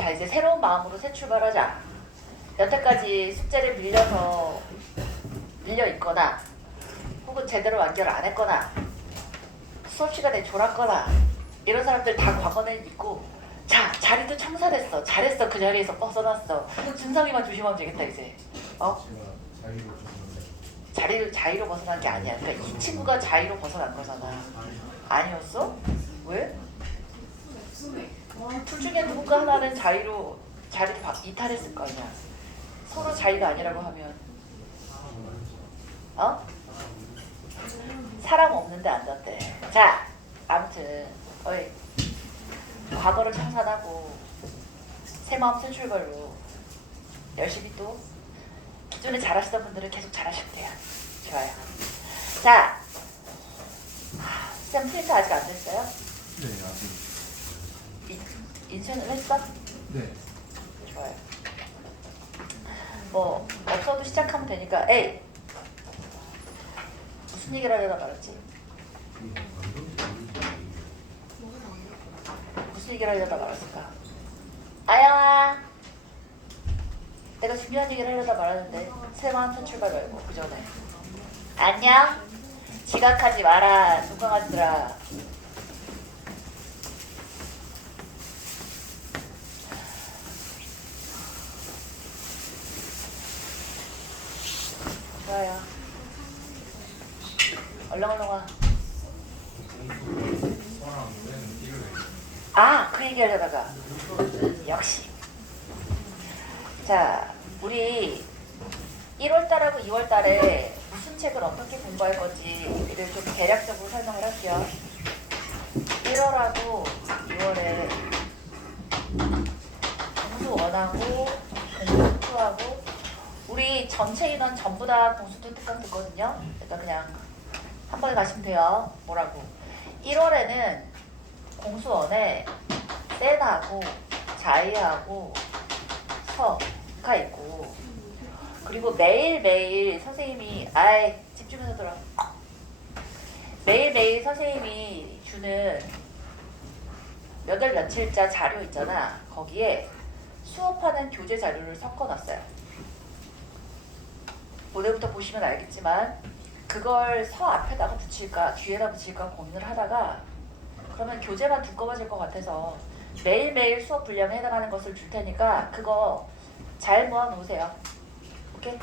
자, 이제 새로운 마음으로 새 출발하자. 여태까지 숙제를 밀려 있거나 혹은 제대로 완결을 안 했거나 수업 시간에 졸았거나 이런 사람들 다 과거는 있고, 자, 자리도 청산했어. 잘했어. 그 자리에서 벗어났어. 준성이만 조심하면 되겠다 이제. 자리로 벗어난 게 아니야. 그러니까 이 친구가 자리로 벗어난 거잖아. 아니었어? 왜? 둘 중에 누군가 하나는 자리를 이탈했을 거 아니야. 서로 자리가 아니라고 하면 사람 없는데 앉았대. 자, 아무튼 어이, 과거를 청산하고 새 마음 새 출발로 열심히 또 기존에 잘하시던 분들은 계속 잘하시면 돼요. 좋아요. 자, 쌤 프린트 아직 안 됐어요? 네, 아직. 인쇄는 했어? 네. 좋아요. 뭐 없어도 시작하면 되니까. 에이, 무슨 얘기를 하려다 말았지? 무슨 얘기를 하려다 말았을까? 아영아, 내가 중요한 얘기를 하려다 말았는데 새 마음 새 출발 말고 그 전에. 안녕. 지각하지 마라, 동강아지들아. 좋아요. 얼렁얼렁 와. 아, 그 얘기 하려다가. 역시. 자, 우리 1월달하고 2월달에 무슨 책을 어떻게 공부할 건지를 좀 대략적으로 설명을 할게요. 1월하고 2월에 공수 1하고 공수 2하고 우리 전체 인원 전부 다 공수 2 특강 듣거든요. 그러니까 그냥 한 번에 가시면 돼요. 뭐라고? 1월에는 공수 1에 센하고 자이하고 서가 있고, 그리고 매일매일 선생님이 집중해서 들어. 매일매일 선생님이 주는 몇 월 며칠자 자료 있잖아. 거기에 수업하는 교재 자료를 섞어놨어요. 오늘부터 보시면 알겠지만 그걸 서 앞에다가 붙일까 뒤에다 붙일까 고민을 하다가 그러면 교재만 두꺼워질 것 같아서 매일매일 수업 분량에 해당하는 것을 줄 테니까 그거 잘 모아 놓으세요. 오케이?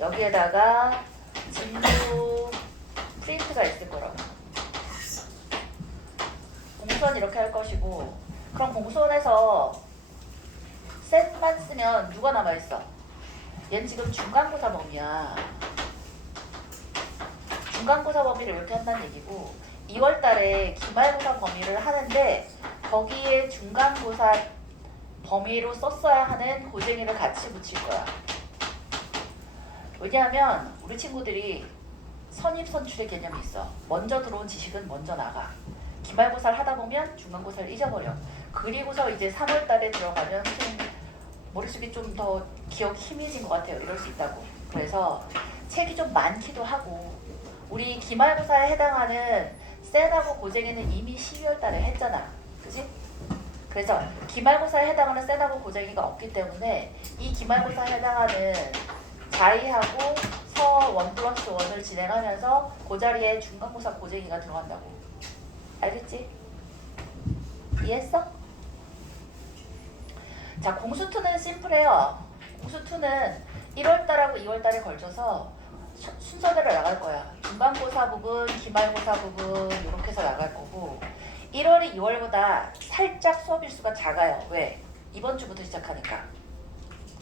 여기에다가 진도 프린트가 있을 거라고. 공수원 이렇게 할 것이고, 그럼 공수원에서 셋만 쓰면 누가 남아있어? 얘는 지금 중간고사 범위야. 중간고사 범위를 이렇게 한다는 얘기고, 2월달에 기말고사 범위를 하는데 거기에 중간고사 범위로 썼어야 하는 고쟁이를 같이 붙일 거야. 왜냐하면 우리 친구들이 선입선출의 개념이 있어. 먼저 들어온 지식은 먼저 나가. 기말고사를 하다 보면 중간고사를 잊어버려. 그리고서 이제 3월달에 들어가면 머릿속이 좀 더 기억이 희미해진 것 같아요. 이럴 수 있다고. 그래서 책이 좀 많기도 하고, 우리 기말고사에 해당하는 센하고 고쟁이는 이미 12월달에 했잖아. 그치? 그래서 기말고사에 해당하는 센하고 고쟁이가 없기 때문에 이 기말고사에 해당하는 자이하고 서 1+1을 진행하면서 그 자리에 중간고사 고쟁이가 들어간다고. 알겠지? 이해했어? 자, 공수2는 심플해요. 공수2는 1월달하고 2월달에 걸쳐서 순서대로 나갈 거야. 중간고사 부분, 기말고사 부분 이렇게 해서 나갈 거고, 1월이 2월보다 살짝 수업 일수가 작아요. 왜? 이번 주부터 시작하니까.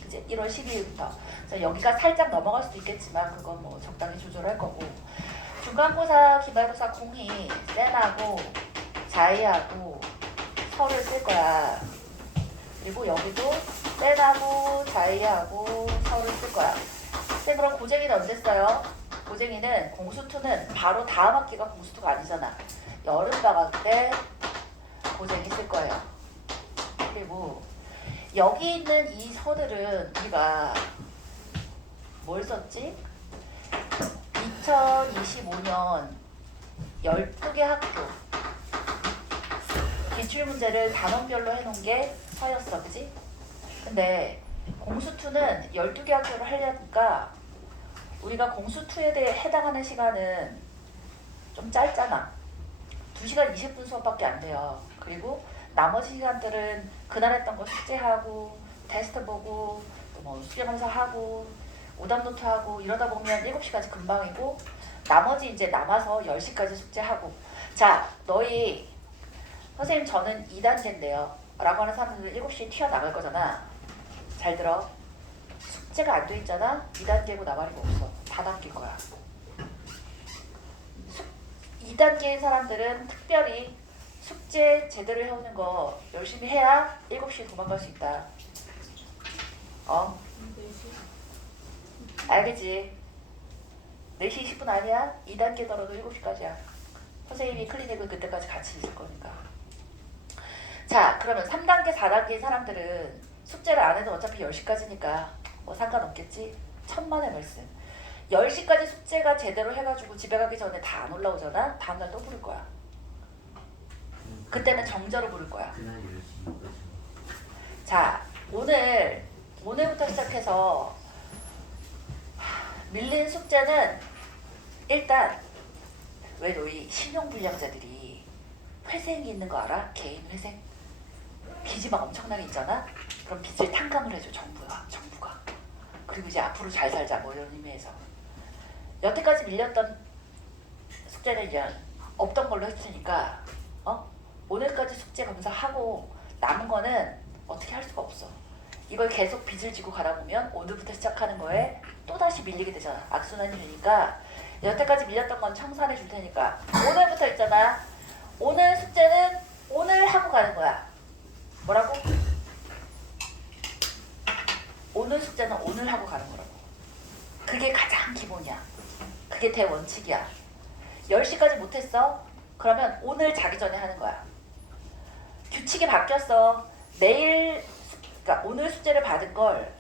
그치? 1월 12일부터. 그래서 여기가 살짝 넘어갈 수도 있겠지만 그건 뭐 적당히 조절할 거고, 중간고사, 기말고사 공이 센하고 자이하고 서를 쓸 거야. 그리고 여기도 센하고 자이하고 서를 쓸 거야. 쌤, 그럼 고쟁이는 언제 써요? 고쟁이는 공수2는 바로 다음 학기가 공수2가 아니잖아. 여름방학 때 고쟁이 쓸 거예요. 그리고 여기 있는 이 서들은 우리가 뭘 썼지? 2025년 12개 학교 기출 문제를 단원별로 해놓은 게 서였어, 그지? 근데 공수2는 12개 학교를 하려니까 우리가 공수2에 대해 해당하는 시간은 좀 짧잖아. 2시간 20분 수업밖에 안 돼요. 그리고 나머지 시간들은 그날 했던 거 숙제하고 테스트 보고 또 뭐 수행검사하고 오답노트 하고 이러다 보면 7시까지 금방이고 나머지 이제 남아서 10시까지 숙제하고. 자, 너희 선생님 저는 2단계인데요 라고 하는 사람들은 7시에 튀어나갈 거잖아. 잘 들어. 숙제가 안 돼 있잖아. 2단계고 나발이고 없어. 다 남길 거야. 2단계인 사람들은 특별히 숙제 제대로 해오는 거 열심히 해야 7시에 도망갈 수 있다. 알겠지? 4시 20분 아니야? 2단계더라도 7시까지야. 선생님이 클리닉을 그때까지 같이 있을 거니까. 자, 그러면 3단계, 4단계인 사람들은 숙제를 안 해도 어차피 10시까지니까 뭐 상관없겠지? 천만의 말씀. 10시까지 숙제가 제대로 해가지고 집에 가기 전에 다 안 올라오잖아? 다음날 또 부를 거야. 그때는 정저로 부를 거야. 자, 오늘부터 시작해서 밀린 숙제는 일단 왜 너희 신용불량자들이 회생이 있는 거 알아? 개인 회생? 빚이 막 엄청나게 있잖아? 그럼 빚을 탕감을 해줘 정부가. 그리고 이제 앞으로 잘 살자 뭐 이런 의미에서. 여태까지 밀렸던 숙제는 이제 없던 걸로 했으니까 오늘까지 숙제 검사하고 남은 거는 어떻게 할 수가 없어. 이걸 계속 빚을 지고 가다 보면 오늘부터 시작하는 거에 또다시 밀리게 되잖아. 악순환이니까 여태까지 밀렸던 건 청산해 줄 테니까 오늘부터 있잖아. 오늘 숙제는 오늘 하고 가는 거야. 뭐라고? 오늘 숙제는 오늘 하고 가는 거라고. 그게 가장 기본이야. 그게 대원칙이야. 10시까지 못했어? 그러면 오늘 자기 전에 하는 거야. 규칙이 바뀌었어. 그러니까 오늘 숙제를 받은 걸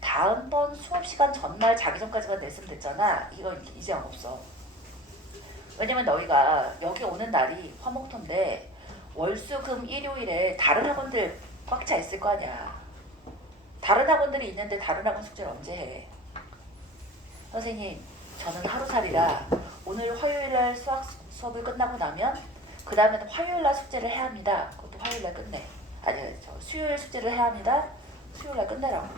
다음번 수업시간 전날 자기 전까지만 냈으면 됐잖아. 이건 이제 없어. 왜냐면 너희가 여기 오는 날이 화목토인데 월수금 일요일에 다른 학원들 꽉 차 있을 거 아니야. 다른 학원들이 있는데 다른 학원 숙제를 언제 해? 선생님 저는 하루살이라 오늘 화요일날 수업을 끝나고 나면 그 다음에는 화요일날 숙제를 해야 합니다. 그것도 화요일날 끝내. 아니 수요일 숙제를 해야 합니다. 수요일날 끝내라고.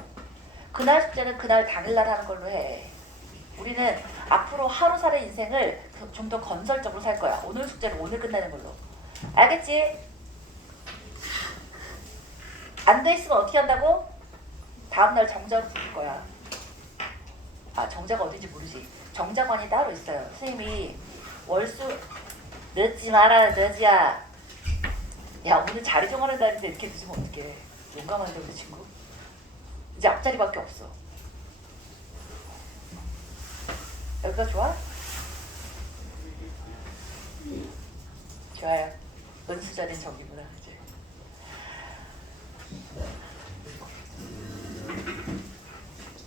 그날 숙제는 그날 당일날 하는 걸로 해. 우리는 앞으로 하루살이 인생을 좀 더 건설적으로 살 거야. 오늘 숙제는 오늘 끝내는 걸로. 알겠지? 안 돼 있으면 어떻게 한다고? 다음날 정자로 부를 거야. 아, 정자가 어딘지 모르지. 정자관이 따로 있어요. 선생님이 월수 늦지 마라 늦지야. 야 오늘 자리 정하는 날인데 이렇게 늦으면 어떡해. 용감한데 우리 친구. 이제 앞자리밖에 없어. 여기가 좋아? 좋아요. 은수저는 저기구나. 이제.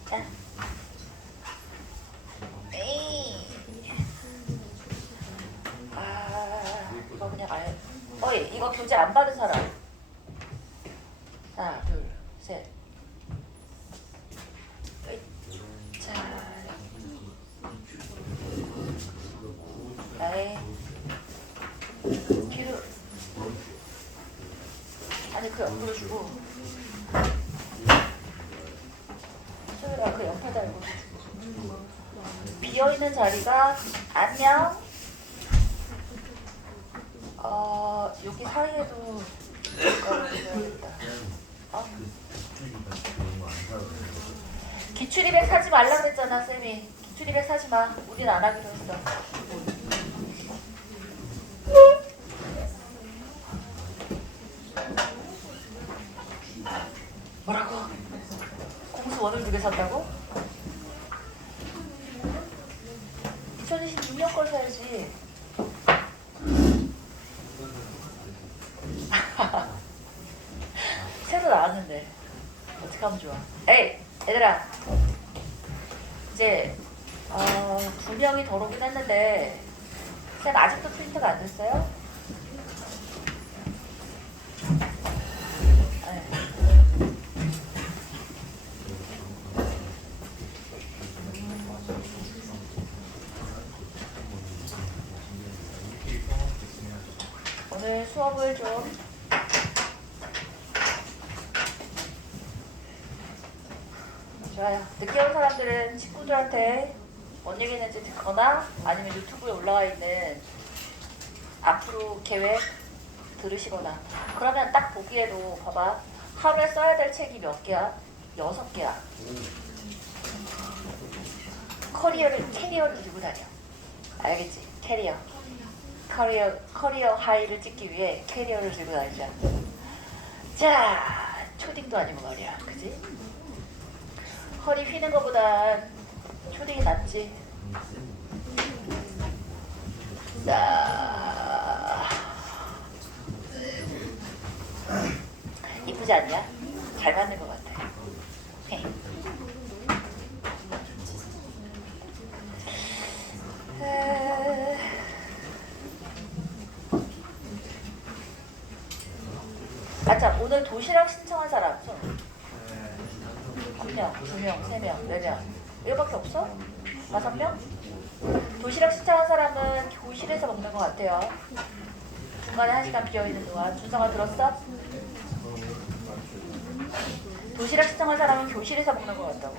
자. 에이. 이거 그냥 아예. 어이, 이거 교재 안 받은 사람. 하나, 둘, 셋. 자. 나의 뒤로. 아니 그 옆으로 주고. 소율아 그 옆에 달고. 비어있는 자리가 안녕. 여기 사이에도 있어야겠다. 기출이백 사지 말라 그랬잖아 쌤이. 기출이백 사지 마. 우린 안 하기로 했어. 뭐라고? 공수 원을 2개 산다고? 2026년 걸 사야지. 새로 나왔는데 어떻게 하면 좋아? 에이 얘들아 이제 2명이 더 오긴 했는데 쌤 아직도 프린트가 안 됐어요? 오늘 수업을 좀 좋아요. 늦게 온 사람들은 친구들한테 뭔 얘기했는지 듣거나 아니면 유튜브에 올라와 있는 앞으로 계획 들으시거나. 그러면 딱 보기에도 봐봐. 하루에 써야 될 책이 몇 개야? 6개야. 캐리어를 들고 다녀. 알겠지? 커리어 하이를 찍기 위해 캐리어를 들고 다니자. 자, 초딩도 아니고 말이야. 그지? 허리 휘는 것보단 초딩이 낫지. 자, 이쁘지 않냐? 잘 맞는 것 같아. 자, 오늘 도시락 신청한 사람 손. 한 명, 2명, 3명, 4명. 이거밖에 없어? 5명? 도시락 신청한 사람은 교실에서 먹는 것 같아요. 중간에 1시간 비어있는 동안. 준성아 들었어? 도시락 신청한 사람은 교실에서 먹는 것 같다고.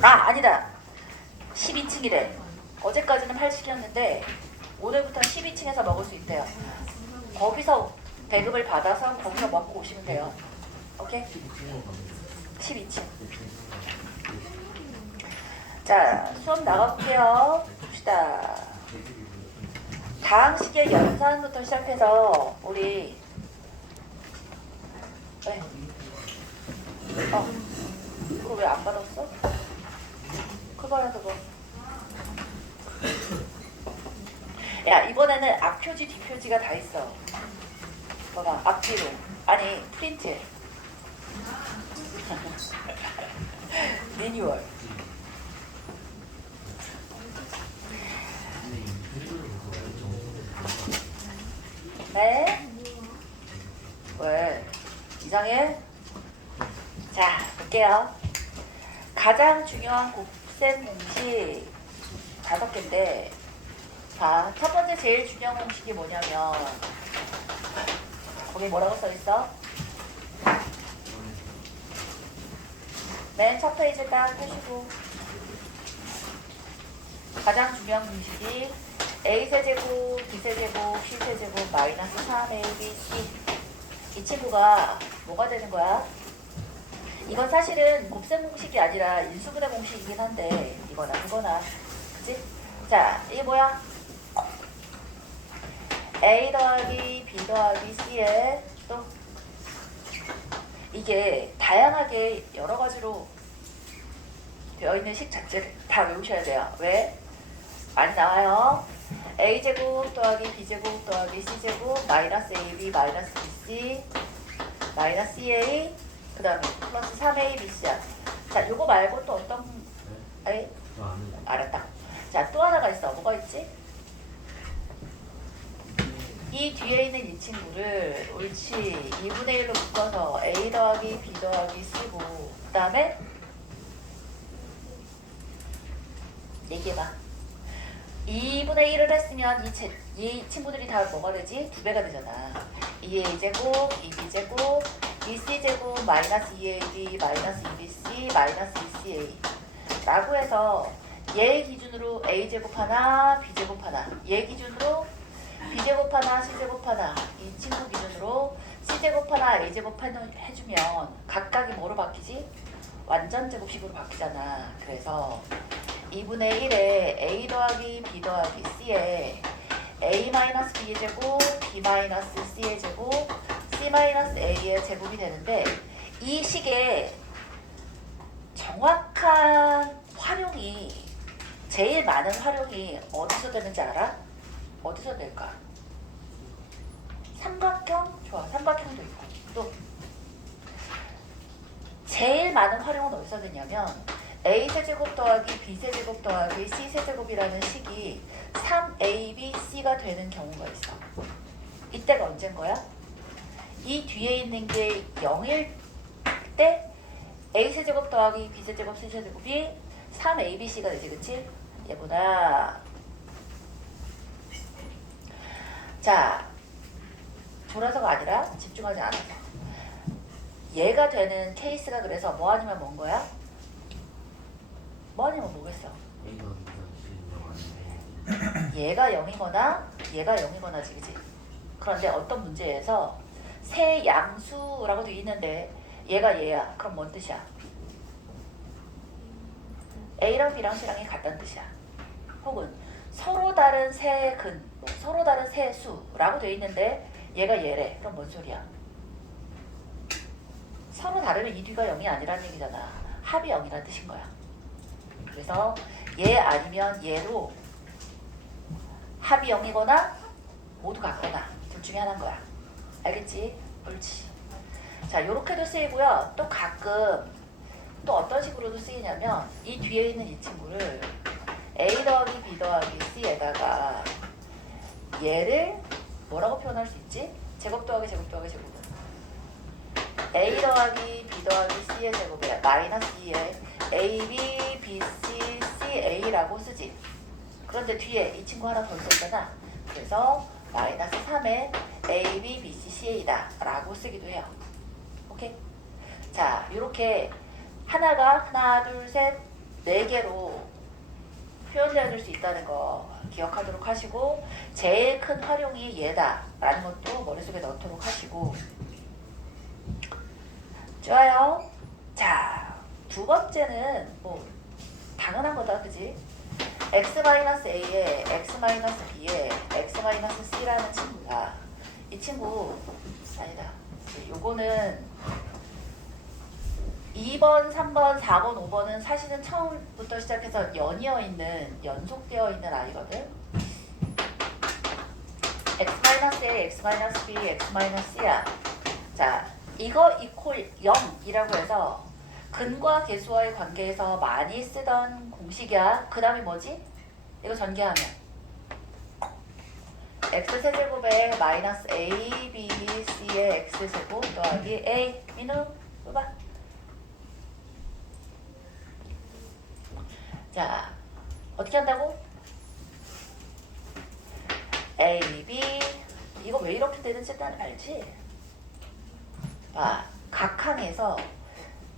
아니다. 12층이래. 어제까지는 8층이었는데 오늘부터 12층에서 먹을 수 있대요. 거기서 배급을 받아서 거기서 먹고 오시면 돼요. 오케이? 12층. 자, 수업 나가볼게요. 봅시다. 다항식의 연산부터 시작해서 우리 왜? 이거 왜 안 받았어? 그거야 그거. 야, 이번에는 앞표지 뒷표지가 다 있어. 봐봐, 앞뒤로. 아니, 프린트. 매뉴얼. 네? 왜? 이상해? 자, 볼게요. 가장 중요한 곱셈 공식 5개인데, 자, 첫 번째 제일 중요한 공식이 뭐냐면, 거기 뭐라고 써있어? 맨 첫 페이지 딱 펴시고, 가장 중요한 공식이 a세제곱, b세제곱, c세제곱, 마이너스 3abc. 이 친구가 뭐가 되는 거야? 이건 사실은 곱셈 공식이 아니라 인수분해 공식이긴 한데 이거나 그거나. 그치? 자, 이게 뭐야? a 더하기 b 더하기 c에 또 이게 다양하게 여러 가지로 되어 있는 식 자체를 다 외우셔야 돼요. 왜? 많이 나와요. a제곱 더하기 b제곱 더하기 c제곱 마이너스 ab 마이너스 bc 마이너스 2a 그 다음에 플러스 3abc야. 자, 요거 말고 또 어떤 에이? 알았다. 자, 또 하나가 있어. 뭐가 있지? 이 뒤에 있는 이 친구를 옳지 2분의 1로 묶어서 a 더하기 b 더하기 c고 그 다음에 얘기해봐. 2분의 1을 했으면 이 친구들이 다 뭐가 되지? 2배가 되잖아. 2a제곱, 2b제곱, 2c제곱, 마이너스 2ab, 마이너스 2bc, 마이너스 2ca 라고 해서 얘 기준으로 a제곱 하나, b제곱 하나, 얘 기준으로 b제곱 하나, c제곱 하나, 이 친구 기준으로 c제곱 하나, a제곱 하나 해주면 각각이 뭐로 바뀌지? 완전 제곱식으로 바뀌잖아. 그래서 2분의 1에 a 더하기 b 더하기 c에 a 마이너스 b의 제곱, b 마이너스 c의 제곱, c 마이너스 a의 제곱이 되는데 이 식의 정확한 활용이 제일 많은 활용이 어디서 되는지 알아? 어디서 될까? 삼각형? 좋아, 삼각형도 있고 또 제일 많은 활용은 어디서 되냐면 a세제곱 더하기 b세제곱 더하기 c세제곱이라는 식이 3abc가 되는 경우가 있어. 이때가 언제인 거야? 이 뒤에 있는 게 0일 때 a세제곱 더하기 b세제곱 c세제곱이 3abc가 되지. 그치? 얘보다 자, 졸아서가 아니라 집중하지 않아서. 얘가 되는 케이스가 그래서 뭐 아니면 뭔 거야? 뭐 아니면 뭐겠어? 얘가 0이거나 얘가 0이거나지, 그지? 그런데 어떤 문제에서 세 양수라고 돼 있는데 얘가 얘야. 그럼 뭔 뜻이야? A랑 B랑 C랑이 같다는 뜻이야. 혹은 서로 다른 세 근, 뭐 서로 다른 세 수라고 돼 있는데 얘가 얘래. 그럼 뭔 소리야? 서로 다르면 이 뒤가 0이 아니라는 얘기잖아. 합이 0이라는 뜻인 거야. 그래서 얘 아니면 얘로 합이 0이거나 모두 같거나 둘 중에 하나인 거야. 알겠지? 옳지. 자, 요렇게도 쓰이고요. 또 가끔 또 어떤 식으로도 쓰이냐면 이 뒤에 있는 이 친구를 A 더하기 B 더하기 C에다가 얘를 뭐라고 표현할 수 있지? 제곱 더하기 제곱 더하기 제곱은 A 더하기 B 더하기 C의 제곱에 마이너스 2에 AB, BC, CA라고 쓰지. 그런데 뒤에 이 친구 하나 더 써있잖아. 그래서 마이너스 3에 AB, BC, CA다 라고 쓰기도 해요. 오케이? 자, 요렇게 하나가 하나, 둘, 셋, 네 개로 표현되어질 수 있다는 거 기억하도록 하시고 제일 큰 활용이 얘다 라는 것도 머릿속에 넣도록 하시고 좋아요. 자, 두 번째는 뭐 당연한 거다, 그지? x-a에 x-b에 x-c라는 친구야. 이 친구 아니다. 요거는 2번, 3번, 4번, 5번은 사실은 처음부터 시작해서 연이어 있는, 연속되어 있는 아이거든. x-a, x-b, x-c야. 자, 이거 이퀄 0이라고 해서 근과 계수와의 관계에서 많이 쓰던 공식이야. 그 다음에 뭐지? 이거 전개하면 x 세제곱에 마이너스 a, b, c의 x 제곱 더하기 a. 민우 봐봐. 자, 어떻게 한다고? a, b. 이거 왜 이렇게 되는지 난 알지? 각 항에서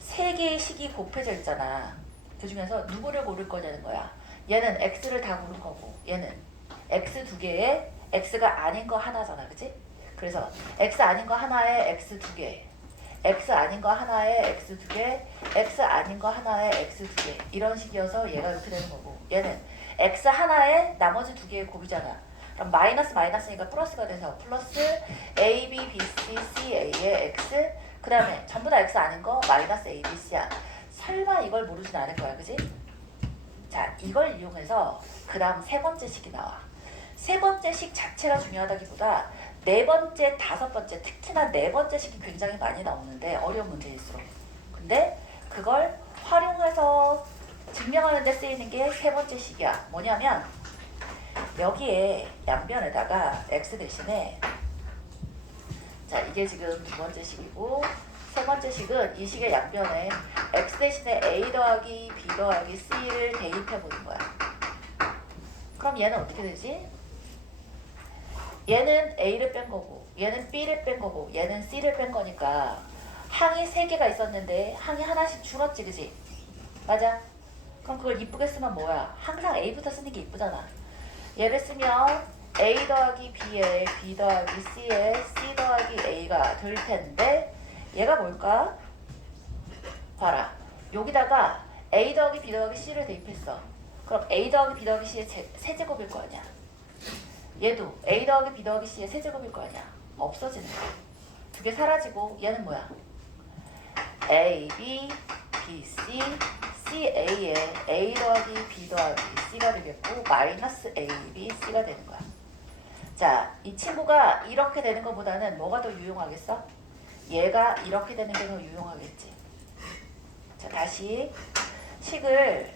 세 개의 식이 곱해져 있잖아. 그 중에서 누구를 고를 거냐는 거야. 얘는 x를 다 고른 거고 얘는 x 두 개에 x가 아닌 거 하나잖아. 그치? 그래서 x 아닌 거 하나에 x 두 개, x 아닌 거 하나에 x 두 개, x 아닌 거 하나에 x 두 개, 이런 식이어서 얘가 이렇게 되는 거고 얘는 x 하나에 나머지 두 개의 곱이잖아. 그럼 마이너스 마이너스니까 플러스가 돼서 플러스 a, b, b, c, c, a의 x, 그 다음에 전부 다 x 아닌 거 마이너스 a, b, c야. 설마 이걸 모르진 않을 거야. 그지? 자, 이걸 이용해서 그 다음 세 번째 식이 나와. 세 번째 식 자체가 중요하다기보다 네 번째, 다섯 번째, 특히나 네 번째 식이 굉장히 많이 나오는데 어려운 문제일수록. 근데 그걸 활용해서 증명하는 데 쓰이는 게 세 번째 식이야. 뭐냐면 여기에 양변에다가 x 대신에, 자, 이게 지금 두 번째 식이고 세 번째 식은 이 식의 양변에 x 대신에 a 더하기 b 더하기 c를 대입해 보는 거야. 그럼 얘는 어떻게 되지? 얘는 a를 뺀 거고 얘는 b를 뺀 거고 얘는 c를 뺀 거니까 항이 세 개가 있었는데 항이 하나씩 줄었지, 그지? 맞아? 그럼 그걸 이쁘게 쓰면 뭐야? 항상 a부터 쓰는 게 이쁘잖아. 얘를 쓰면 a 더하기 b에 b 더하기 c에 c 더하기 a가 될 텐데 얘가 뭘까? 봐라. 여기다가 a 더하기 b 더하기 c를 대입했어. 그럼 a 더하기 b 더하기 c의 세제곱일 거 아니야. 얘도 a 더하기 b 더하기 c의 세제곱일 거 아니야. 없어지는 거야. 두 개 사라지고 얘는 뭐야? a, b, b, c, c, a에 a 더하기 b 더하기 c가 되겠고 마이너스 a, b, c가 되는 거야. 자, 이 친구가 이렇게 되는 것보다는 뭐가 더 유용하겠어? 얘가 이렇게 되는 게 더 유용하겠지. 자, 다시 식을,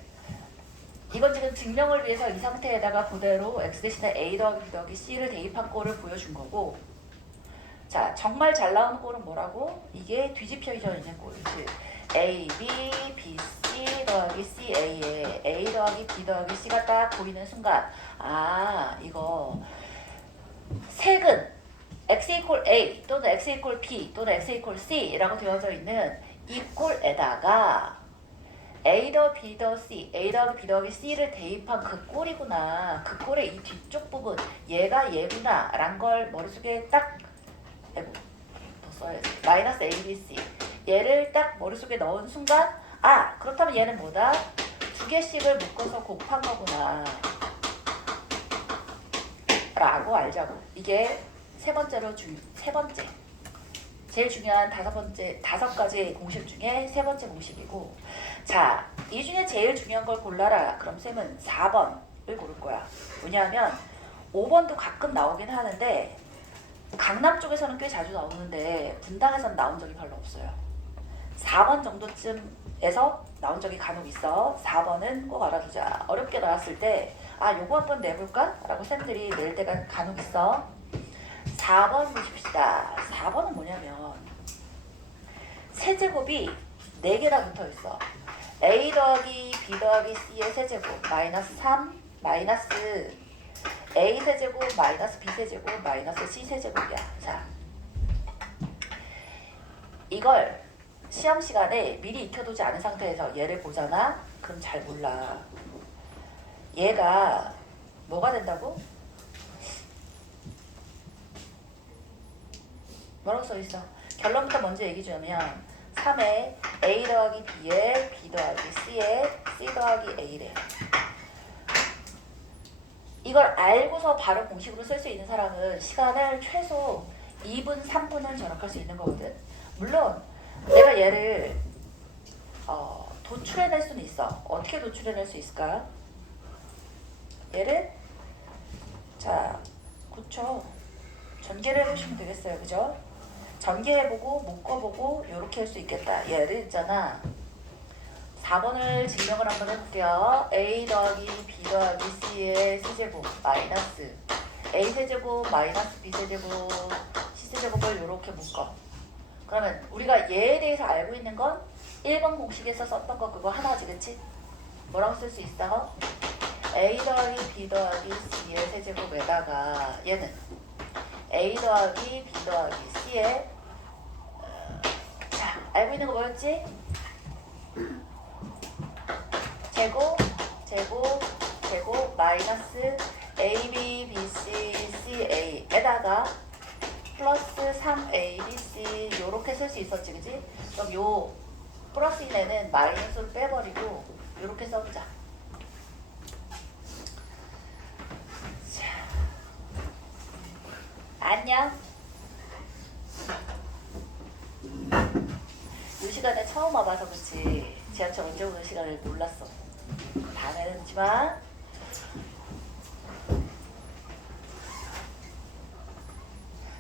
이건 지금 증명을 위해서 이 상태에다가 그대로 x 대신에 a 더하기 b 더하기 c를 대입한 꼴을 보여준 거고, 자, 정말 잘 나오는 꼴은 뭐라고? 이게 뒤집혀져 있는 꼴. 즉 a, b, b, c 더하기 c, a에 a 더하기 b 더하기 c가 딱 보이는 순간, 아, 이거 색은 x equal a 또는 x equal b 또는 x equal c라고 되어져 있는 equal에다가 a 더 b 더 c, a 더하기 b 더하기 c를 대입한 그 꼴이구나. 그 꼴의 이 뒤쪽 부분 얘가 얘구나 라는 걸 머릿속에 딱 아이고 더 써야지. 마이너스 a, b, c 얘를 딱 머릿속에 넣은 순간 아 그렇다면 얘는 뭐다? 두 개씩을 묶어서 곱한 거구나 라고 알자고. 이게 세 번째 제일 중요한 다섯 가지 공식 중에 세 번째 공식이고, 자, 이 중에 제일 중요한 걸 골라라. 그럼 쌤은 4번을 고를 거야. 왜냐하면 5번도 가끔 나오긴 하는데 강남 쪽에서는 꽤 자주 나오는데 분당에서는 나온 적이 별로 없어요. 4번 정도쯤에서 나온 적이 간혹 있어. 4번은 꼭 알아두자. 어렵게 나왔을 때 아, 요거 한번 내볼까? 라고 쌤들이 낼 때가 간혹 있어. 4번 보십시다. 4번은 뭐냐면 세제곱이 4개나 붙어있어. a 더하기 b 더하기 c의 세제곱 마이너스 3 마이너스 a 세제곱 마이너스 b 세제곱 마이너스 c 세제곱이야. 자, 이걸 시험 시간에 미리 익혀두지 않은 상태에서 얘를 보잖아? 그럼 잘 몰라. 얘가 뭐가 된다고? 뭐라고 써있어? 결론부터 먼저 얘기 주면 3에 a 더하기 b에 b 더하기 c에 c 더하기 a래. 이걸 알고서 바로 공식으로 쓸 수 있는 사람은 시간을 최소 2분, 3분은 절약할 수 있는 거거든. 물론 내가 얘를 도출해낼 수는 있어. 어떻게 도출해낼 수 있을까? 얘를 자, 그쵸. 전개를 해보시면 되겠어요. 그죠? 전개해보고 묶어보고 이렇게 할 수 있겠다. 얘를 있잖아. 4번을 증명을 한번 해볼게요. a 더하기 b 더하기 c의 c제곱 마이너스 a 세제곱 마이너스 b 세제곱 c 세제곱을 이렇게 묶어. 그러면 우리가 얘에 대해서 알고 있는 건 1번 공식에서 썼던 거 그거 하나지, 그치? 뭐라고 쓸 수 있어? a 더하기 b 더하기 c의 세제곱에다가 얘는 a 더하기 b 더하기 c의 자, 알고 있는 거 뭐였지? 제곱 마이너스 ab bc ca에다가 플러스 3abc 요렇게 쓸 수 있었지, 그지? 그럼 요 플러스 인에는 마이너스를 빼버리고 요렇게 써보자. 자, 안녕. 이 시간에 처음 와봐서 그렇지 지하철 언제 오는 시간을 몰랐어. 다음에는 하지만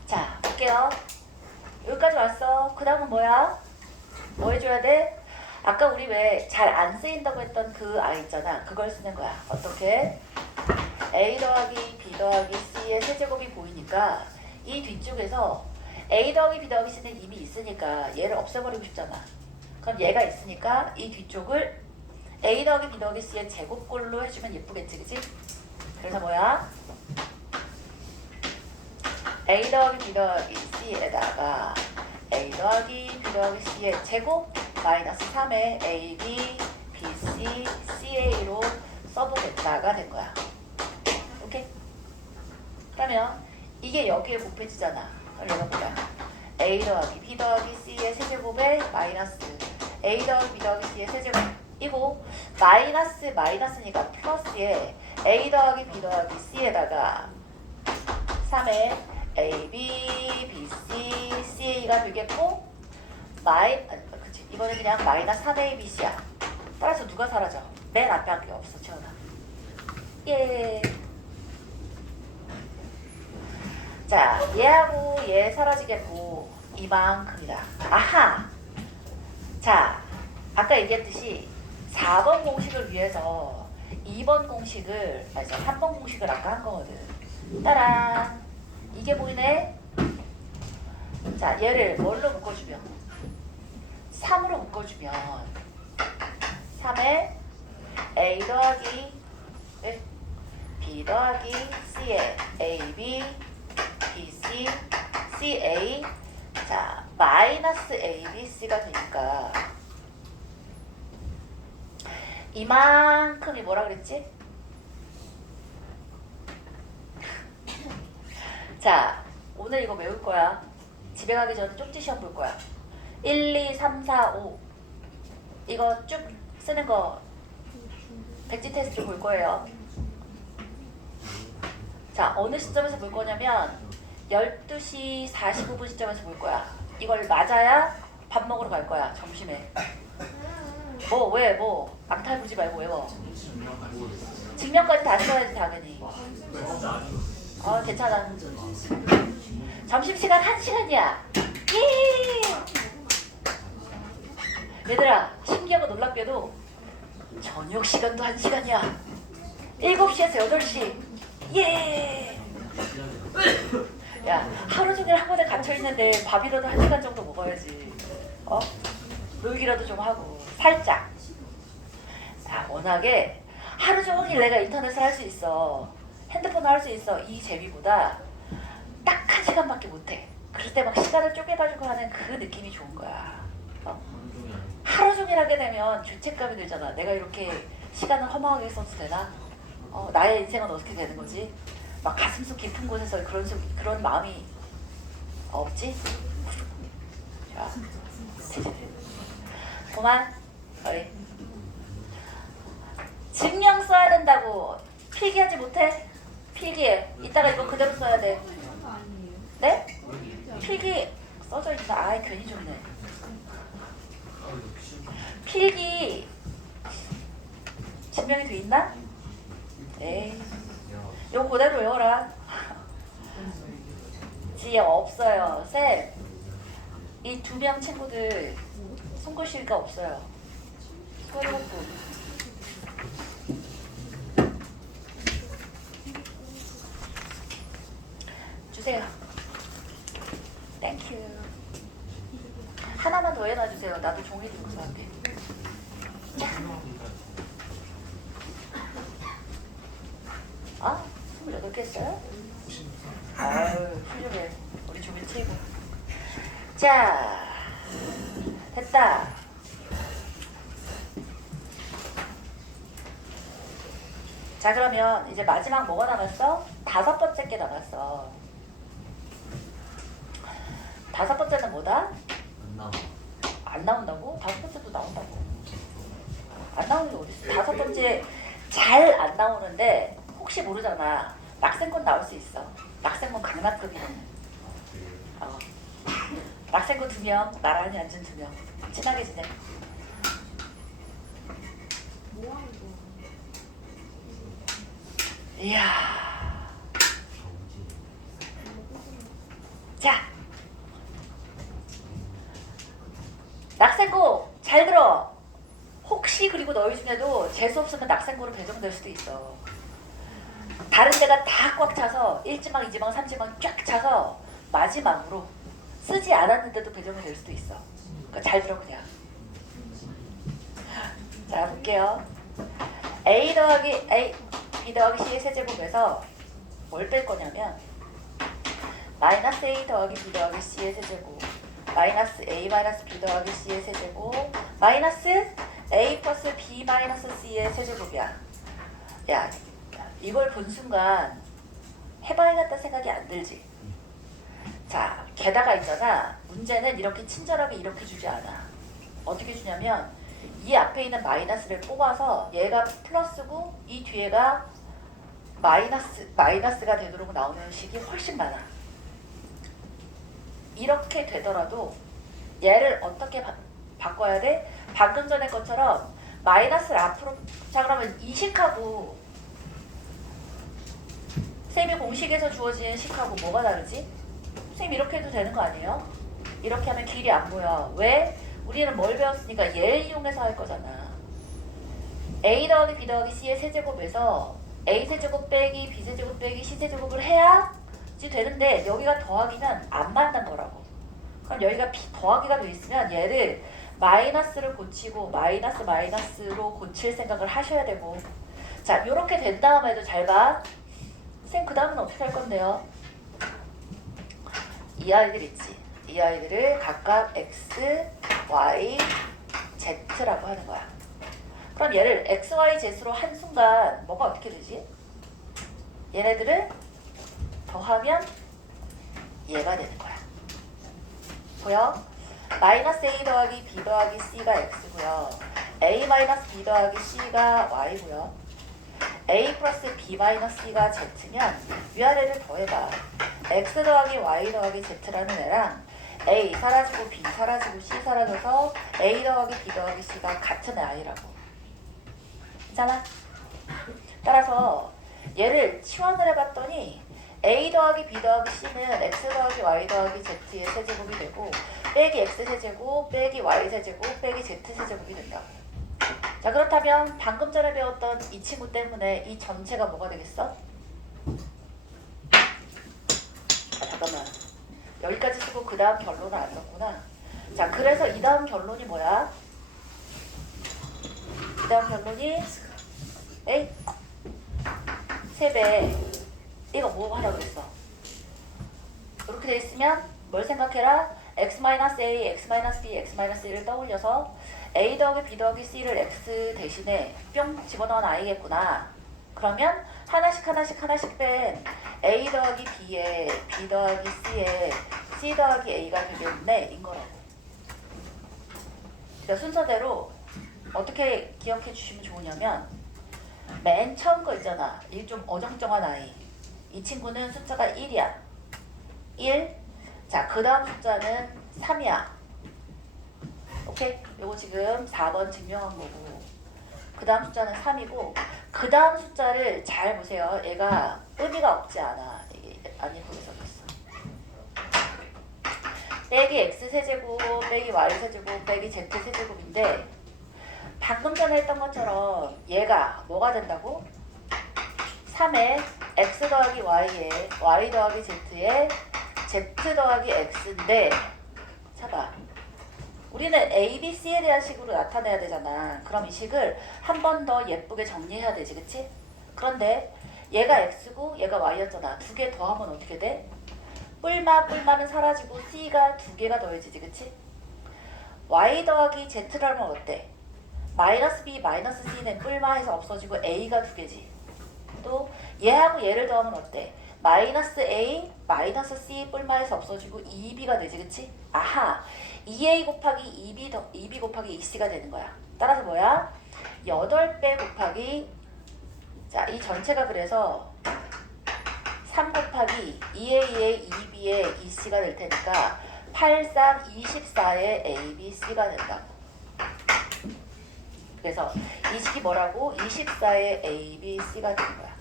자, 볼게요. 여기까지 왔어. 그 다음은 뭐야? 뭐 해줘야 돼? 아까 우리 왜 잘 안 쓰인다고 했던 그 아이 있잖아. 그걸 쓰는 거야. 어떻게? a 더하기 b 더하기 c의 세제곱이 보이니까 이 뒤쪽에서 a 더하기 b 더하기 c는 이미 있으니까 얘를 없애버리고 싶잖아. 그럼 얘가 있으니까 이 뒤쪽을 a 더하기 b 더하기 c의 제곱꼴로 해주면 예쁘겠지, 그치? 그래서 뭐야? a 더하기 b 더하기 c에다가 a 더하기 b 더하기 c의 제곱 마이너스 3의 a, b, b, c, c, a로 써보겠다가 된 거야. 오케이? 그러면 이게 여기에 곱해지잖아. 그럼 얘가 뭐야? a 더하기 b 더하기 c의 세제곱에 마이너스 a 더하기 b 더하기 c의 세제곱 이고 마이너스니까 플러스에 a 더하기 b 더하기 c에다가 3에 a, b, b, c, c, a가 되겠고 그치, 이번에 그냥 마이너스 3a, b, c야. 따라서 누가 사라져? 맨 앞에 한 게 없어, 채원아. 예. 자, 얘하고 얘 사라지겠고 이만큼이다. 아하. 자, 아까 얘기했듯이 4번 공식을 위해서 2번 공식을 3번 공식을 아까 한 거거든. 따란. 이게 보이네? 자, 얘를 뭘로 묶어주면 3으로 묶어주면 3에 a 더하기 b 더하기 c에 a, b, b, c, CA 자 마이너스 ABC가 되니까 이만큼이 뭐라 그랬지? 자 오늘 이거 외울 거야. 집에 가기 전에 쪽지 시험 볼 거야. 1, 2, 3, 4, 5 이거 쭉 쓰는 거 백지 테스트 볼 거예요. 자 어느 시점에서 볼 거냐면 12시 45분 시점에서 볼 거야. 이걸 맞아야 밥 먹으러 갈 거야. 점심에. 뭐 왜 뭐 앙탈 부리지 말고 외워. 증명까지 다 써야지 당연히. 괜찮아. 점심시간 1시간이야. 예! 얘들아 신기하고 놀랍게도 저녁 시간도 1시간이야. 7시에서 8시. 예! 야 하루 종일 학원에 갇혀있는데 밥이라도 1시간 정도 먹어야지. 놀기라도 좀 하고 살짝. 야 워낙에 하루 종일 내가 인터넷을 할 수 있어. 핸드폰을 할 수 있어. 이 재미보다 딱 1시간밖에 못해. 그럴 때 막 시간을 쪼개가지고 하는 그 느낌이 좋은 거야. 하루 종일 하게 되면 죄책감이 들잖아. 내가 이렇게 시간을 허망하게 써도 되나? 나의 인생은 어떻게 되는 거지? 막 가슴속 깊은 곳에서 그런 마음이 없지? 자, 그만. 증명 써야 된다고. 필기하지 못해? 필기해. 이따가 이거 그대로 써야 돼. 네? 필기 써져 있다. 아이 괜히 좋네. 필기 증명이 돼 있나? 네. 이거 그대로 외워라. 지혜 없어요. 쌤, 이 2명 친구들 손글씨가 없어요. 손글씨. 주세요. 땡큐. 하나만 더 해놔주세요. 나도 종이 들고 살게. 자. 28개 했어요? 아유 훌륭해. 우리 조민 최고. 자 됐다. 자 그러면 이제 마지막 뭐가 남았어? 5번째 게 남았어. 5번째는 뭐다? 안 나온다고? 5번째도 나온다고. 안 나오는 게 어딨어. 5번째 잘 안 나오는데 혹시 모르잖아. 낙생권 나올 수 있어. 낙생권 강남급이네. 낙생권 2명, 나란히 앉은 2명. 친하게 지내. 이야. 자. 낙생고 잘 들어. 혹시 그리고 너희 중에도 재수 없으면 낙생고로 배정될 수도 있어. 다른 데가 다 꽉 차서 1지망, 2지망, 3지망 쫙 차서 마지막으로 쓰지 않았는데도 배정이 될 수도 있어. 그러니까 잘 들어 그냥. 자 볼게요. A 더하기 A, B 더하기 C의 세제곱에서 뭘 뺄 거냐면 마이너스 A 더하기 B 더하기 C의 세제곱 마이너스 A 마이너스 B 더하기 C의 세제곱 마이너스 A 플러스 B 마이너스 C의 세제곱이야. 야 이걸 본 순간 해봐야겠다 생각이 안 들지. 자 게다가 있잖아. 문제는 이렇게 친절하게 이렇게 주지 않아. 어떻게 주냐면 이 앞에 있는 마이너스를 뽑아서 얘가 플러스고 이 뒤에가 마이너스가 되도록 나오는 식이 훨씬 많아. 이렇게 되더라도 얘를 어떻게 바꿔야 돼? 방금 전에 것처럼 마이너스를 앞으로. 자 그러면 이 식하고 쌤이 공식에서 주어진 식하고 뭐가 다르지? 쌤 이렇게 해도 되는 거 아니에요? 이렇게 하면 길이 안 보여. 왜? 우리는 뭘 배웠으니까 얘를 이용해서 할 거잖아. A 더하기 B 더하기 C의 세제곱에서 A 세제곱 빼기 B 세제곱 빼기 C 세제곱을 해야지 되는데 여기가 더하기는 안 만난 거라고. 그럼 여기가 더하기가 돼 있으면 얘를 마이너스를 고치고 마이너스로 고칠 생각을 하셔야 되고. 자 요렇게 된 다음에도 잘 봐. 쌤 그 다음은 어떻게 할 건데요? 이 아이들 있지. 이 아이들을 각각 x, y, z라고 하는 거야. 그럼 얘를 x, y, z로 한 순간 뭐가 어떻게 되지? 얘네들을 더하면 얘가 되는 거야. 보여? 마이너스 a 더하기 b 더하기 c가 x고요. a 마이너스 b 더하기 c가 y고요. a 플러스 b 마이너스 c가 z면 위아래를 더해봐. x 더하기 y 더하기 z라는 애랑 a 사라지고 b 사라지고 c 사라져서 a 더하기 b 더하기 c가 같은 a라고. 괜찮아? 따라서 얘를 치환을 해봤더니 a 더하기 b 더하기 c는 x 더하기 y 더하기 z의 세제곱이 되고 빼기 x 세제곱 빼기 y 세제곱 빼기 z 세제곱이 된다고. 자, 그렇다면 방금 전에 배웠던 이 친구 때문에 이 전체가 뭐가 되겠어? 잠깐만, 여기까지 쓰고 그 다음 결론을 안 썼구나. 자, 그래서 이 다음 결론이 뭐야? 이 다음 결론이 에이 3배. 이거 뭐 하라고 그랬어? 이렇게 돼 있으면 뭘 생각해라? x-a, x-b, x-1을 떠올려서 a 더하기 b 더하기 c를 x 대신에 뿅 집어넣은 i겠구나. 그러면 하나씩 뺀 a 더하기 b에 b 더하기 c에 c 더하기 a가 되겠네 인 거라고. 그러니까 순서대로 어떻게 기억해 주시면 좋으냐면 맨 처음 거 있잖아. 이 좀 어정쩡한 아이. 이 친구는 숫자가 1이야. 1. 자, 그 다음 숫자는 3이야. 오케이? 요거 지금 4번 증명한 거고. 그 다음 숫자는 3이고, 그 다음 숫자를 잘 보세요. 얘가 의미가 없지 않아. 이게 안 예쁘게 써졌어. 빼기 x세제곱, 빼기 y세제곱, 빼기 z세제곱인데, 방금 전에 했던 것처럼 얘가 뭐가 된다고? 3에 x 더하기 y에 y 더하기 z에 z 더하기 x인데 봐봐. 우리는 a, b, c에 대한 식으로 나타내야 되잖아. 그럼 이 식을 한 번 더 예쁘게 정리해야 되지, 그치? 그런데 얘가 x고 얘가 y였잖아. 두 개 더하면 어떻게 돼? 뿔마는 사라지고 c가 두 개가 더해지지, 그치? y 더하기 z라면 어때? 마이너스 b 마이너스 c는 뿔마해서 없어지고 a가 두 개지. 또 얘하고 얘를 더하면 어때? 마이너스 a 마이너스 c 뿔마해서 없어지고 2b가 되지, 그치? 아하, 2a 곱하기 2b 곱하기 2c가 되는 거야. 따라서 뭐야? 8배 곱하기, 자, 이 전체가 그래서 3 곱하기 2a에 2b에 2c가 될 테니까 8, 3, 24에 a, b, c가 된다고. 그래서 이 식이 뭐라고? 24에 A, B, C가 되는 거야.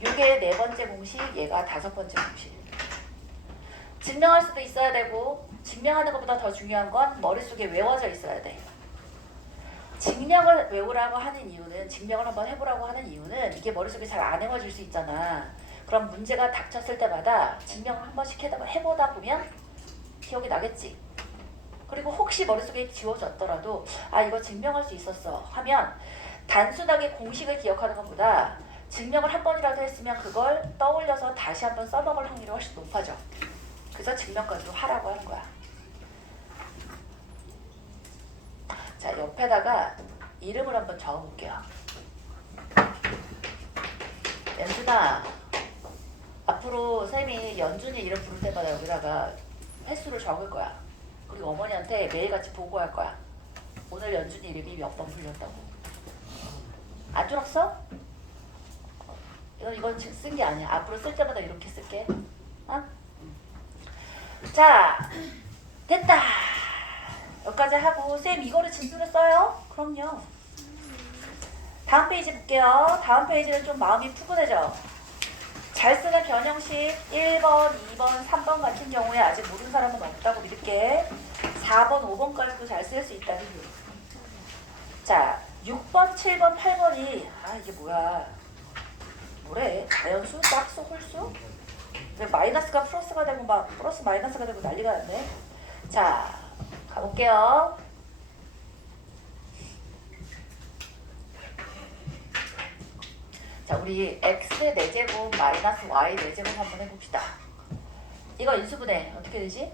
이게 네 번째 공식, 얘가 다섯 번째 공식. 증명할 수도 있어야 되고 증명하는 것보다 더 중요한 건 머릿속에 외워져 있어야 돼. 증명을 외우라고 하는 이유는, 증명을 한번 해보라고 하는 이유는 이게 머릿속에 잘 안 외워질 수 있잖아. 그럼 문제가 닥쳤을 때마다 증명을 한 번씩 해보다 보면 기억이 나겠지. 그리고 혹시 머릿속에 지워졌더라도 아, 이거 증명할 수 있었어 하면 단순하게 공식을 기억하는 것보다 증명을 한 번이라도 했으면 그걸 떠올려서 다시 한번 써먹을 확률이 훨씬 높아져. 그래서 증명까지도 하라고 하는 거야. 자, 옆에다가 이름을 한번 적어볼게요. 연준아, 앞으로 쌤이 연준이 이름 부를 때마다 여기다가 횟수를 적을 거야. 그리고 어머니한테 매일같이 보고할 거야. 오늘 연준이 이름이 몇 번 불렸다고. 안 줄었어? 이건 쓴 게 아니야. 앞으로 쓸 때마다 이렇게 쓸게. 어? 자, 됐다. 여기까지 하고 쌤 이거를 진술을 써요? 그럼요. 다음 페이지 볼게요. 다음 페이지는 좀 마음이 푸근해져. 잘 쓰는 변형식 1번, 2번, 3번 같은 경우에 아직 모르는 사람은 없다고 믿을게. 4번, 5번까지도 잘 쓸 수 있다는 이유. 자, 6번, 7번, 8번이 아, 이게 뭐야. 뭐래? 자연수? 짝수? 홀수? 마이너스가 플러스가 되고 막 플러스 마이너스가 되고 난리가 났네. 자, 가볼게요. 자, 우리 x 4제곱 마이너스 y 4제곱 한번 해봅시다. 이거 인수분해 어떻게 되지?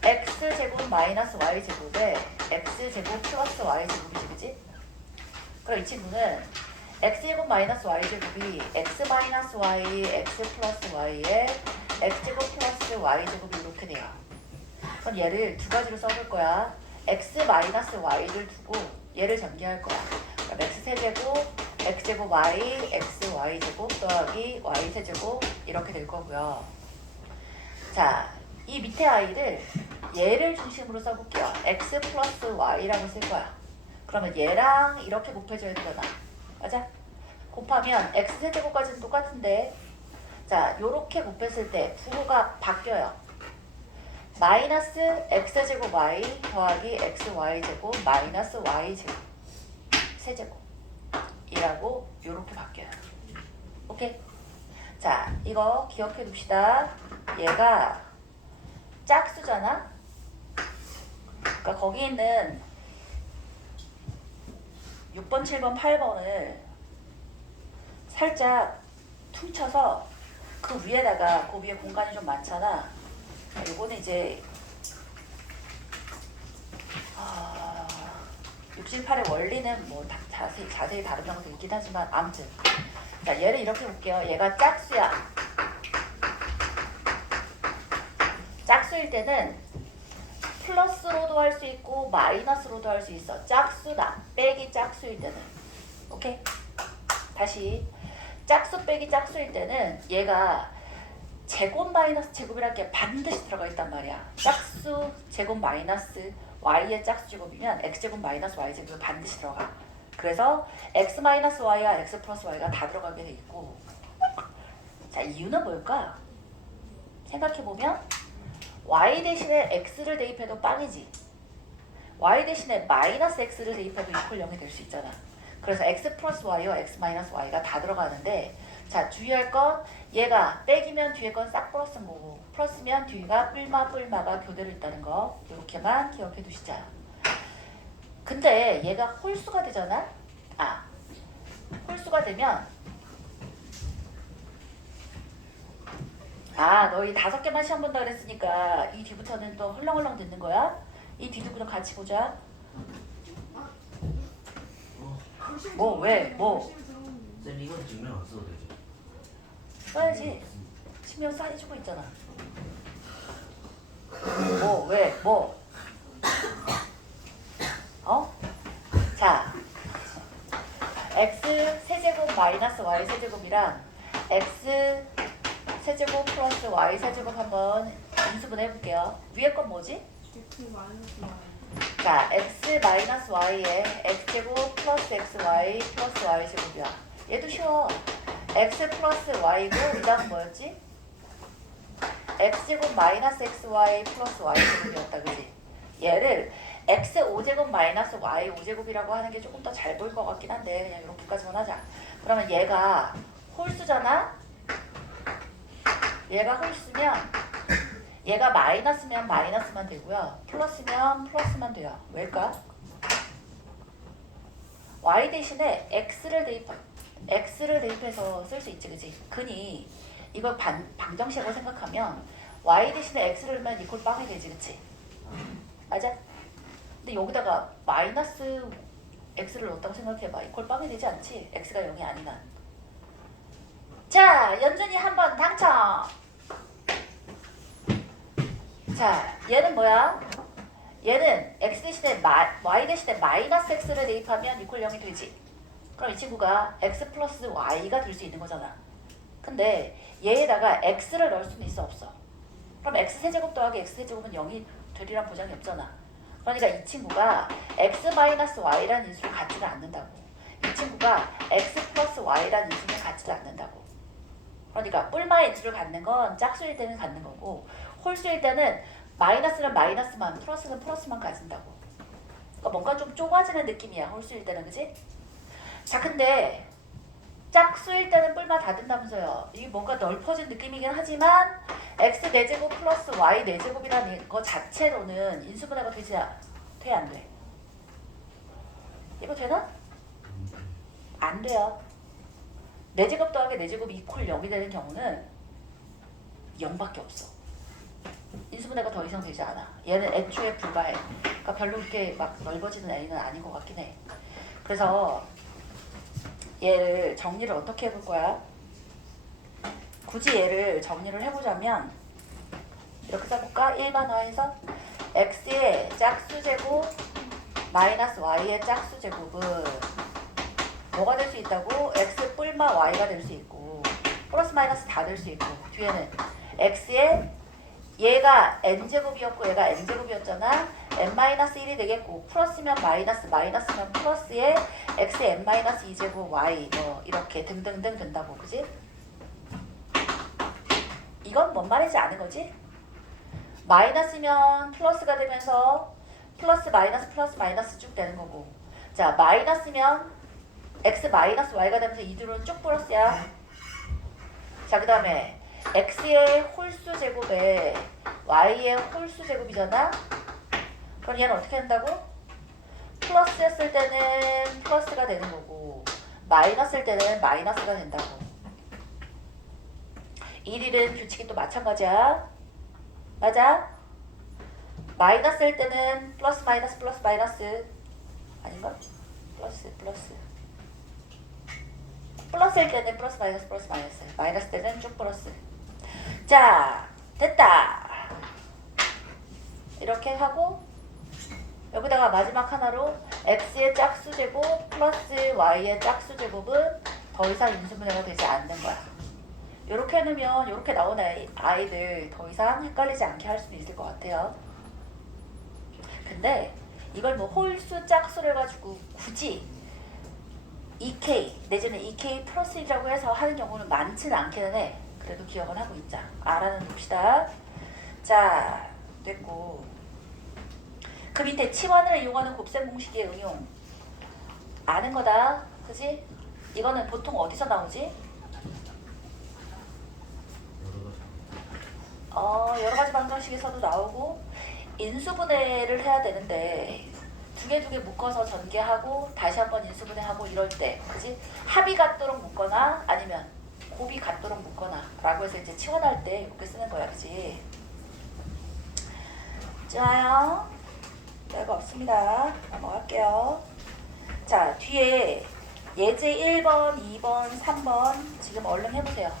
x제곱 마이너스 y제곱에 x제곱 플러스 y제곱이지, 그지? 그럼 이 친구는 x제곱 마이너스 y제곱이 x 마이너스 y, x 플러스 y에 x제곱 플러스 y제곱이 이렇게 돼요. 그럼 얘를 두 가지로 써볼 거야. x 마이너스 y를 두고 얘를 전개할 거야. 그럼 x 세제곱, x제곱 y, x y제곱 더하기 y 세제곱 이렇게 될 거고요. 자, 이 밑에 아이를 얘를 중심으로 써볼게요. x 플러스 y라고 쓸 거야. 그러면 얘랑 이렇게 곱해줘야 되잖아. 맞아? 곱하면 x 세제곱까지는 똑같은데, 자, 요렇게 곱했을 때 부호가 바뀌어요. 마이너스 x제곱 y 더하기 xy제곱 마이너스 y제곱 세제곱 이라고 요렇게 바뀌어요. 오케이? 자, 이거 기억해 둡시다. 얘가 짝수잖아? 그러니까 거기 있는 6번, 7번, 8번을 살짝 퉁쳐서 그 위에다가 그 위에 공간이 좀 많잖아. 요거는 이제 68의 원리는 뭐 자세히 다른 명도 있긴 하지만 아무튼 자, 얘를 이렇게 볼게요. 얘가 짝수야. 짝수일 때는 플러스로도 할 수 있고 마이너스로도 할 수 있어. 짝수다. 빼기 짝수일 때는. 오케이? 다시 짝수 빼기 짝수일 때는 얘가 제곱 마이너스 제곱이라는 게 반드시 들어가 있단 말이야. 짝수 제곱 마이너스 y의 짝수 제곱이면 x제곱 마이너스 y제곱이 반드시 들어가. 그래서 x 마이너스 y와 x 플러스 y가 다 들어가게 돼 있고, 자, 이유는 뭘까? 생각해보면 y 대신에 x를 대입해도 빵이지. y 대신에 마이너스 x를 대입해도 이퀄 0이 될 수 있잖아. 그래서 x 플러스 y와 x 마이너스 y가 다 들어가는데, 자, 주의할 건 얘가 빼기면 뒤에 건 싹 플러스인 거고 플러스면 뒤가 뿔마가 교대로 있다는 거 이렇게만 기억해 두시자. 근데 얘가 홀수가 되잖아? 홀수가 되면 너희 5개만 시험 본다 그랬으니까 이 뒤부터는 또 헐렁헐렁 듣는 거야? 이 뒤도 그럼 같이 보자. 뭐, 왜, 뭐? 쌤 이건 증명 안 써도 되죠? 써야지. 치명 쌓여주고 있잖아. 뭐, 왜, 뭐? 자, x 세제곱 마이너스 y 세제곱이랑 x 세제곱 플러스 y 세제곱 한번 인수분 해볼게요. 위에 건 뭐지? 자, x 마이너스 y에 x제곱 플러스 xy 플러스 y제곱이야. 얘도 쉬워. x 플러스 y고 그 다음 뭐였지? x제곱 마이너스 xy 플러스 y제곱이었다, 그지? 얘를 x 5제곱 마이너스 y 5제곱이라고 하는 게 조금 더 잘 보일 것 같긴 한데 그냥 이렇게까지만 하자. 그러면 얘가 홀수잖아? 얘가 홀수면 얘가 마이너스면 마이너스만 되고요. 플러스면 플러스만 돼요. 왜일까? y 대신에 x를 대입해서 쓸 수 있지, 그지? 그니 이걸 방정식으로 생각하면 y 대신에 x를 넣으면 이퀄 빵이 되지, 그치? 맞아? 근데 여기다가 마이너스 x를 넣었다고 생각해봐. 이퀄 빵이 되지 않지? x가 0이 아니면. 자, 연준이 한번 당첨! 자, 얘는 뭐야? 얘는 x 대신에 y 대신에 마이너스 x를 대입하면 이퀄 0이 되지. 그럼 이 친구가 x 플러스 y가 될 수 있는 거잖아. 근데 얘에다가 x를 넣을 수는 있어, 없어? 그럼 x 세제곱 더하기 x 세제곱은 0이 되리란 보장이 없잖아. 그러니까 이 친구가 x 마이너스 y라는 인수를 갖지를 않는다고. 이 친구가 x 플러스 y라는 인수는 갖지를 않는다고. 그러니까 뿔마의 인수를 갖는 건 짝수일 때는 갖는 거고 홀수일 때는 마이너스는 마이너스만 플러스는 플러스만 가진다고. 그러니까 뭔가 좀 좁아지는 느낌이야, 홀수일 때는, 그지? 자, 근데 짝수일 때는 뿔마 닫은다면서요. 이게 뭔가 넓어진 느낌이긴 하지만 x 4제곱 플러스 y 4제곱이라는 거 자체로는 인수분해가 돼, 안 돼? 이거 되나? 안 돼요. 4제곱 더하기 4제곱이 이퀄 0이 되는 경우는 0밖에 없어. 인수분해가 더 이상 되지 않아. 얘는 애초에 불가해. 그러니까 별로 이렇게 막 넓어지는 A는 아닌 것 같긴 해. 그래서 얘를 정리를 어떻게 해볼 거야? 굳이 얘를 정리를 해보자면 이렇게 써볼까? 일반화해서 x의 짝수제곱 마이너스 y의 짝수제곱은 뭐가 될 수 있다고? x 뿔마 y가 될 수 있고 플러스 마이너스 다 될 수 있고 뒤에는 x의 얘가 n제곱이었고 얘가 n제곱이었잖아. n-1이 되겠고 플러스면 마이너스 마이너스면 플러스에 x의 n-2제곱 y 뭐 이렇게 등등등 된다고. 그지? 이건 뭔 말인지 아는 거지? 마이너스면 플러스가 되면서 플러스 마이너스 쭉 되는 거고 자 마이너스면 x 마이너스 y가 되면서 이 둘은 쭉 플러스야. 자 그 다음에 x의 홀수 제곱에 y의 홀수 제곱이잖아. 그럼 얘는 어떻게 된다고? 플러스였을 때는 플러스가 되는 거고 마이너스일 때는 마이너스가 된다고. 일일은 규칙이 또 마찬가지야. 맞아? 마이너스일 때는 플러스 마이너스 아닌가? 플러스일 때는 플러스 마이너스 때는 쭉 플러스. 자 됐다. 이렇게 하고 여기다가 마지막 하나로 x의 짝수제곱 플러스 y의 짝수제곱은 더 이상 인수분해가 되지 않는 거야. 이렇게 해놓으면 이렇게 나오는 아이들 더 이상 헷갈리지 않게 할 수는 있을 것 같아요. 근데 이걸 뭐 홀수 짝수를 가지고 굳이 2k 내지는 2k 플러스 1이라고 해서 하는 경우는 많지는 않기는 해. 그래도 기억은 하고 있자. 알아는 봅시다. 자 됐고 그 밑에 치환을 이용하는 곱셈 공식의 응용 아는 거다. 그지? 이거는 보통 어디서 나오지? 여러 가지 방정식에서도 나오고 인수분해를 해야 되는데 두 개 묶어서 전개하고 다시 한번 인수분해하고 이럴 때 그지? 합이 같도록 묶거나 아니면 곱이 같도록 묶거나 라고 해서 이제 치환할 때 이렇게 쓰는 거야. 그지? 좋아요. 별거 없습니다. 넘어갈게요. 자 뒤에 예제 1번, 2번, 3번 지금 얼른 해보세요.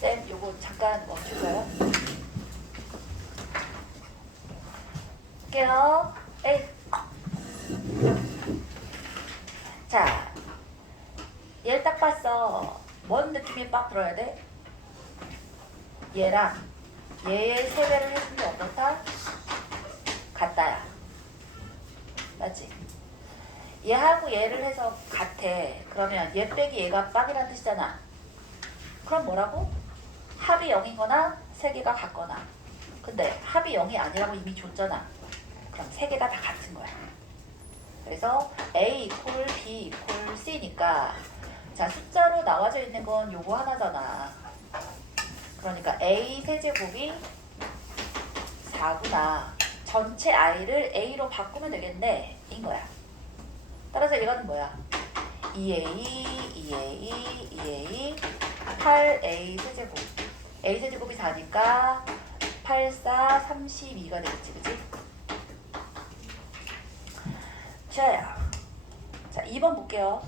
쌤 요거 잠깐 멈출까요? 할게요. 에이. 자 얘를 딱 봤어. 뭔 느낌이 빡 들어야 돼? 얘랑 얘의 세배를 해준 게 어떻다? 같다야. 맞지? 얘하고 얘를 해서 같아. 그러면 얘 빼기 얘가 빡이란 뜻이잖아. 그럼 뭐라고? 합이 0이거나 세 개가 같거나. 근데 합이 0이 아니라고 이미 줬잖아. 그럼 세 개가 다 같은 거야. 그래서 A 이퀄 B 이퀄 C니까 자 숫자로 나와져 있는 건 요거 하나잖아. 그러니까 A 세제곱이 4구나. 전체 I를 A로 바꾸면 되겠네. 인 거야. 따라서 이거는 뭐야? 2A 8A 세제곱. A 세제곱이 4니까 8, 4, 32가 되겠지. 그치? 좋아요. 자 2번 볼게요.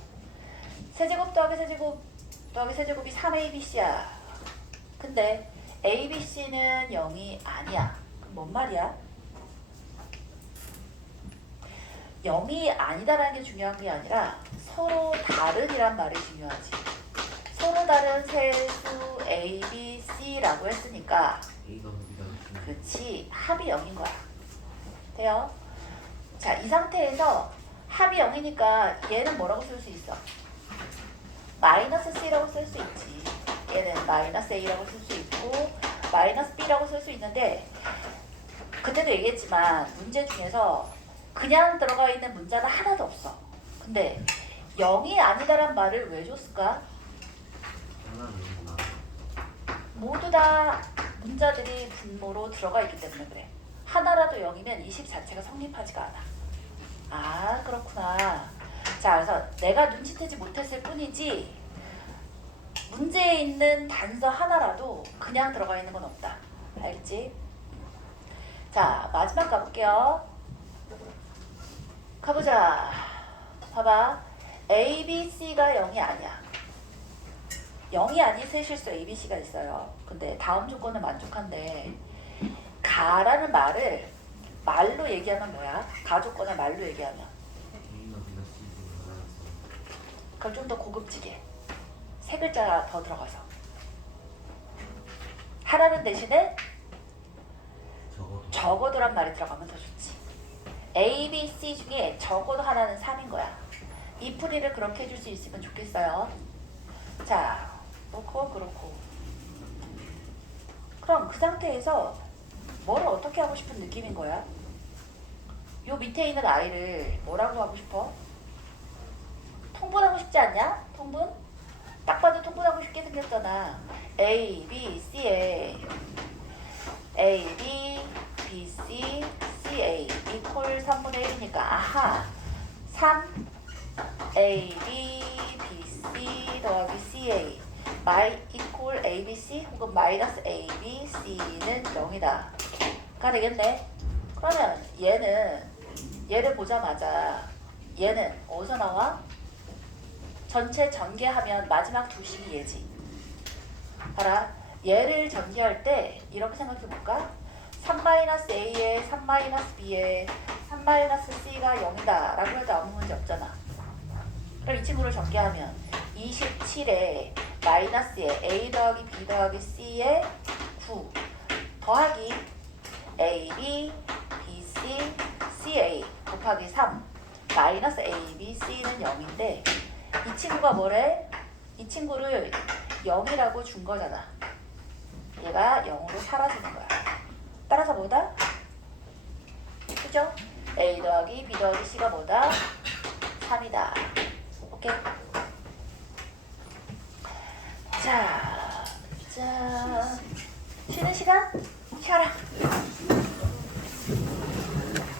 세제곱 더하기 세제곱 더하기 세제곱이 3ABC야. 근데 ABC는 0이 아니야. 그럼 뭔 말이야? 0이 아니다라는 게 중요한 게 아니라 서로 다른이란 말이 중요하지. 서로 다른 세수 A, B, C라고 했으니까 A가 우리가 그치 합이 0인 거야. 돼요? 자, 이 상태에서 합이 0이니까 얘는 뭐라고 쓸 수 있어? 마이너스 C라고 쓸 수 있지. 얘는 마이너스 A라고 쓸 수 있고 마이너스 B라고 쓸 수 있는데 그때도 얘기했지만 문제 중에서 그냥 들어가 있는 문자는 하나도 없어. 근데 0이 아니다란 말을 왜 줬을까? 하나는 여기구나. 모두 다 문자들이 분모로 들어가 있기 때문에 그래. 하나라도 0이면 이 식 자체가 성립하지가 않아. 아 그렇구나. 자, 그래서 내가 눈치채지 못했을 뿐이지 문제에 있는 단서 하나라도 그냥 들어가 있는 건 없다. 알겠지? 자, 마지막 가볼게요. 가보자. 봐봐. A, B, C가 0이 아니야. 0이 아닌 세 실수 A, B, C가 있어요. 근데 다음 조건은 만족한데 가라는 말을 말로 얘기하면 뭐야? 가 조건을 말로 얘기하면 A나 B나 C 중에 하나였어. 그걸 좀 더 고급지게 세 글자 더 들어가서 하라는 대신에 적어도 적어도란 말이 들어가면 더 좋지. A, B, C 중에 적어도 하나는 3인 거야. 이 풀이를 그렇게 해줄 수 있으면 좋겠어요. 자, 그렇고. 그럼 그 상태에서 뭐를 어떻게 하고 싶은 느낌인 거야? 요 밑에 있는 아이를 뭐라고 하고 싶어? 통분하고 싶지 않냐? 통분? 딱 봐도 통분하고 싶게 생겼잖아. A, B, C에 A, B, B, C, C, A 이퀄 3분의 1이니까 아하 3 A, B, B, C 더하기 C, A 마이 이퀄 A, B, C 혹은 마이너스 A, B, C는 0이다 가 되겠네. 그러면 얘를 보자마자 얘는 어디서 나와? 전체 전개하면 마지막 두 식이 얘지. 봐라. 얘를 전개할 때 이렇게 생각해 볼까? 3-A에 3-B에 3-C가 0이다 라고 해도 아무 문제 없잖아. 그럼 이 친구를 전개하면 27에 마이너스에 A 더하기 B 더하기 C에 9 더하기 A, B, B, C, C, A 곱하기 3 마이너스 A, B, C는 0인데 이 친구가 뭐래? 이 친구를 0이라고 준 거잖아. 얘가 0으로 사라지는 거야. 따라서 뭐다? 그죠? A 더하기 B 더하기 C가 뭐다? 3이다. 오케이? 자, 쉬는 시간? 쉬어라.